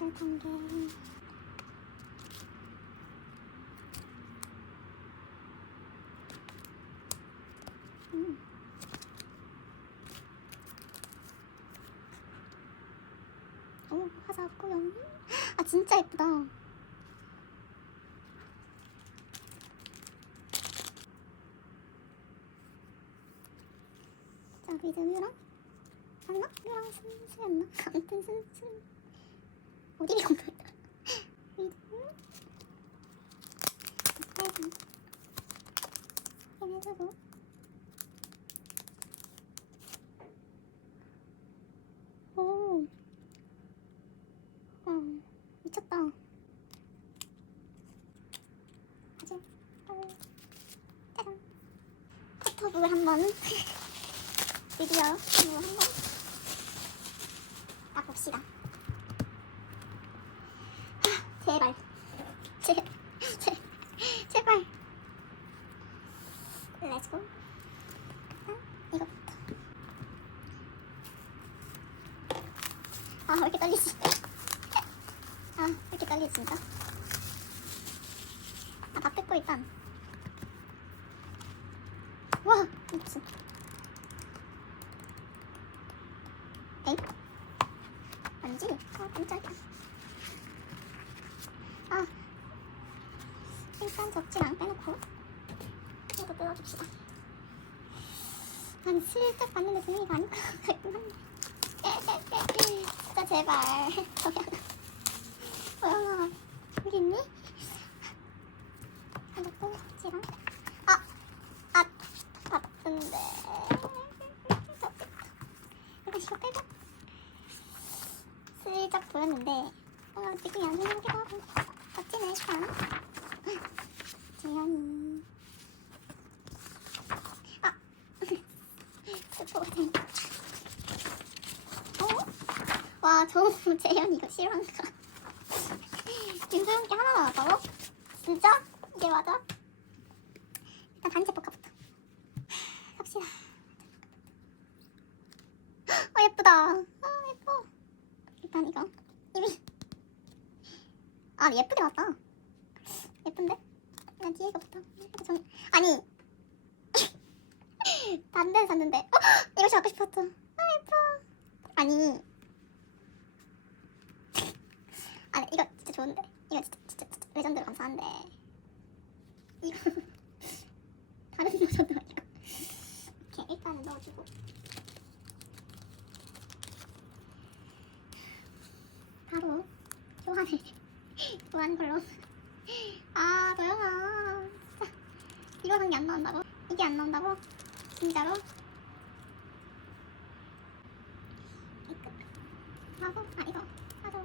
잘 탄 게. 오, 화사 꾸녕. 아, 진짜 예쁘다. 자, 그이제 뮤랑 맞나? 뮤랑 순수였나? 아무튼 순수 어디를 공부했더라. 얘네들도 오, 미쳤다. 아주 짜잔. 포토북을 한번 드디어 포토북을 한번 딱 봅시다. 제발 제발 렛츠고. 이거부터. 아, 왜 이렇게 떨리지? 아, 왜 이렇게 떨리지 진짜? 아, 다 뜯고 일단. 와, 미친. 엥? 아니지? 아, 깜짝이야. 아, 일단 접지랑 빼놓고 이거 뜯어줍시다. 아니, 슬쩍 봤는데 분위기가 아닐 것 같긴 한데. 진짜 제발. 도영아, 여기 있니? 이것도 접지랑. 바쁜데. 일단 이거 빼고. 슬쩍 보였는데 느낌이 안 좋은 거기도 하고. 멋지네 일단. 재현이. 스포가 된다. 와, 저 재현이 이거 싫어한다. 김소영께 하나 나왔다고? 진짜? 이게 맞아? 일단 단체 포카부터 갑시다. 예쁘다. 아, 예뻐. 일단 이거 이미 예쁘게 나왔다. 예쁜데? 그냥 뒤에 이거부터 아니 다른 데서 샀는데 이것이 갖고 싶었죠. 예뻐. 아니 이거 진짜 좋은데. 이거 진짜 레전드로 감사한데 이거 다른 버전도 아니고. 이렇게 일단은 넣어주고. 바로 교환 걸로. 아, 도영아 진짜 이거 한 게 안 나온다고? 이게 안 나온다고? 진짜로? 하고 이거 하도.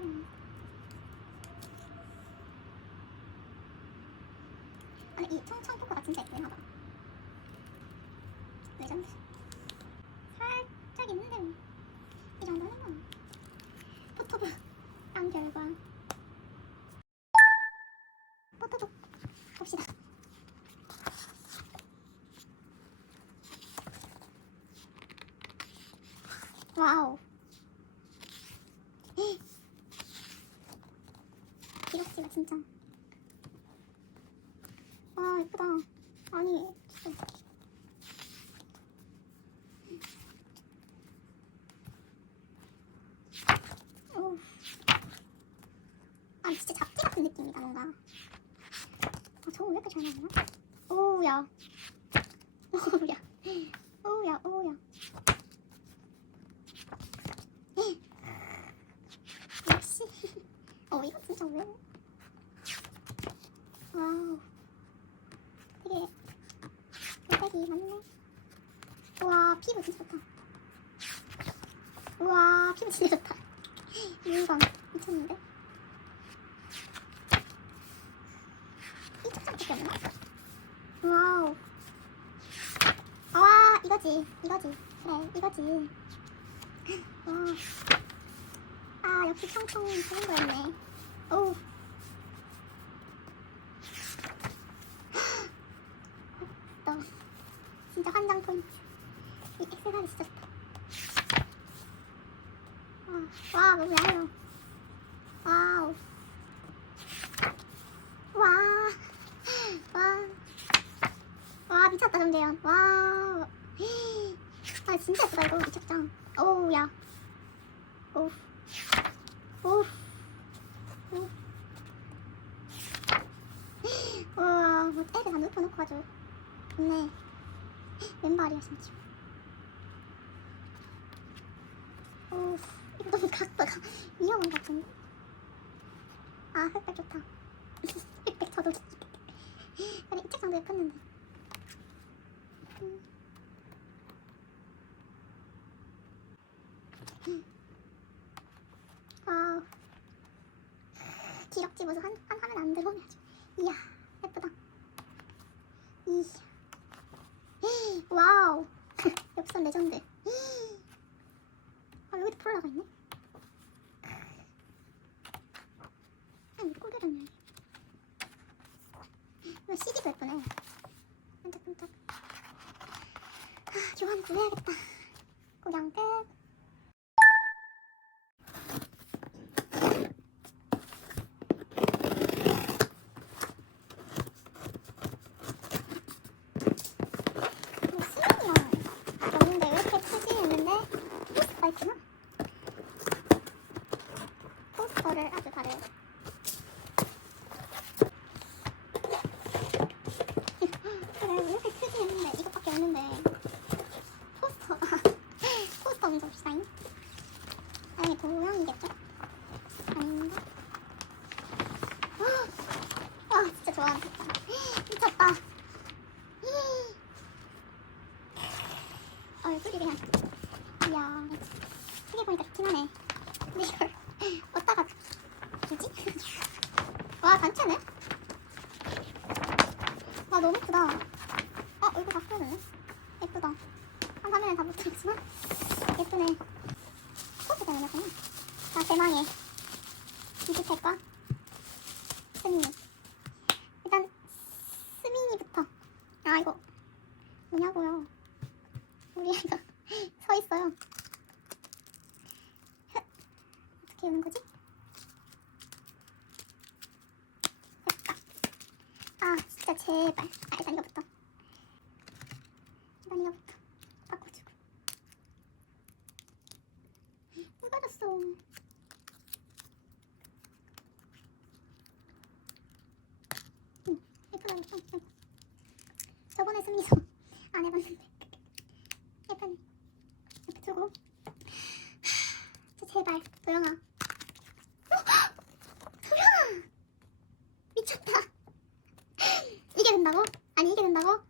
아니, 이 청청 포커가 진짜 예쁘긴 하다. 레전드. 살짝 있는데 이 정도는 포토북 한 결과. 포토북 봅시다. 와우. 기록지가 진짜. 와, 예쁘다. 아니 진짜. 오. 아니, 진짜 잡지 같은 느낌이다 뭔가. 저거 왜 이렇게 잘 나오나? 오우야. 오우야. 역시. 이거 진짜 왜? 와우. 되게 물색이 많네. 우와, 피부 진짜 좋다. 우와, 피부 진짜 좋다. 물건 미쳤는데? 이 착착밖에 없나? 와우. 이거지. 그래, 이거지. 와. 역시 청청 좋은 거였네. 오우. 너 진짜 환장 포인트. 이 액세서리 진짜 좋다. 와, 너무 야해요. 와. 미쳤다 정재현. 와. 아 진짜 예쁘다 이거 미쳤다. 오우 야. 오우. 오우. 오우. 와, 뭐 애들 다 눕혀놓고 아주 좋네. 왼발이야 심지어. 오, 이거 너무 각도가 위험한 것 같은데? 아, 흑백 좋다. 흑백 저도 아니, 이 책상도 예뻤는데. 아, 기럭지 무슨 한 화면 안 들어오네 아주. 이야, 예쁘다. 와우. 엽선 레전드. 아, 여기도 폴라가 있네. 여기 꼬개렸네. 이거 CD도 예쁘네. 반짝반짝. 아, 교환 구해야겠다. 구경 끝. 없는데 왜 이렇게 크지 했는데 포스터가 있구나. 포스터를 아주 잘해요. 그래 왜 이렇게 크지 했는데 이것밖에 없는데 포스터 엄청 비싸잉. 아니 도영이겠죠? 아닌가? 와 진짜 좋아한다. 미쳤다. 얼굴이 그냥 이야 크게 보니까 좋긴 하네. 근데 이걸 어디다가 주지? 와 단체네? 와 너무 예쁘다. 얼굴 다 풀어졌네. 예쁘다. 한 화면에 다 못들었지만 예쁘네. 포스 때문에 그냥. 자 대망의 이주택과 스미니. 일단 스미니부터. 아 이거 뭐냐고요. 우리 애가 서 있어요. 어떻게 오는 거지? 됐다. 아 진짜 제발. 아 일단 이거부터. 바꿔주고. 무거졌어. 예쁘다 예뻐. 저번에 승리도 안 해봤는데. 예쁘네. 이렇게 두고. 제발 도영아. 도영아 미쳤다. 이게 된다고? 아니 이게 된다고?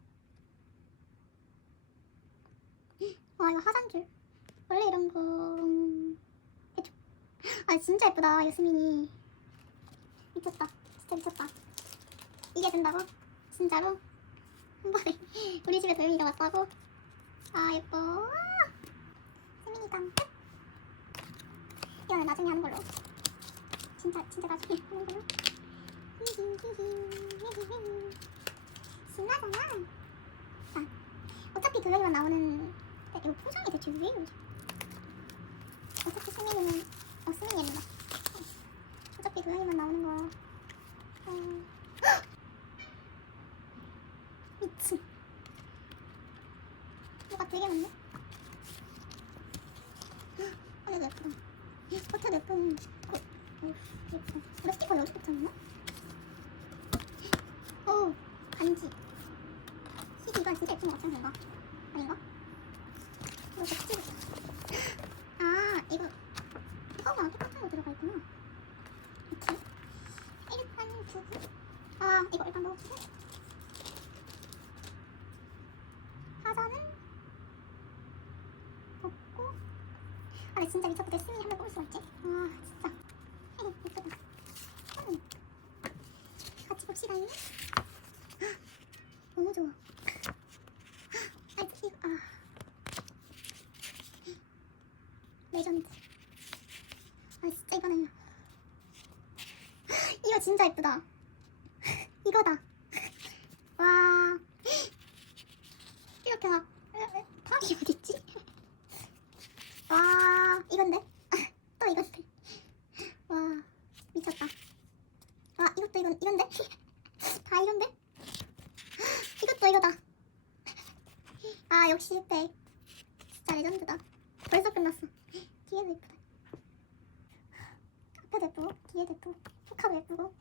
와 이거 하잔줄. 원래 이런 거 해줘. 아 진짜 예쁘다 이거 스미니. 미쳤다. 진짜 미쳤다. 이게 된다고? 진짜로? 한 번에 우리 집에 도영이가 왔다고? 아 예뻐. 스미니깡 끝. 이거는 나중에 하는 걸로. 진짜 나중에 하는 걸로. 신나잖아. 아, 어차피 도영이만 나오는. 이거 포장이 대체 왜 이러지? 어차피 스미니는 스미니입니다. 어차피 도영이만 나오는 거. 미친. 뭐가 되게 많네. 근데 예쁘다. 겉에도 예쁜. 예뻐. 이거 스티커 여기 붙였나? 오 반지. CD 이건 진짜 예쁜 것 같은 건가? 아닌가? 이거 벽지. 아 이거 처음이랑 똑같은 거 들어가 있구나. 이렇게 일단 두고. 아 이거 일단 넣어주고. 하자는 덮고. 아 근데 진짜 미쳤다. 스미니 한번 뽑을 수가 있지? 와 진짜 예쁘다. 같이 봅시다. 너무 좋아. 아 이거 레전드. 아 진짜 이거는 이거 진짜 예쁘다. 이거다. 와 이렇게 탑이 어딨지? 와 이건데? 또 이건데? 와 미쳤다. 와 이것도 이건데? 다 이건데? 이것도 이거다. 와 역시 6팩 진짜 레전드다. 벌써 끝났어. 뒤에도 예쁘다. 앞에도 예쁘고 뒤에도 예쁘고 포카도 예쁘고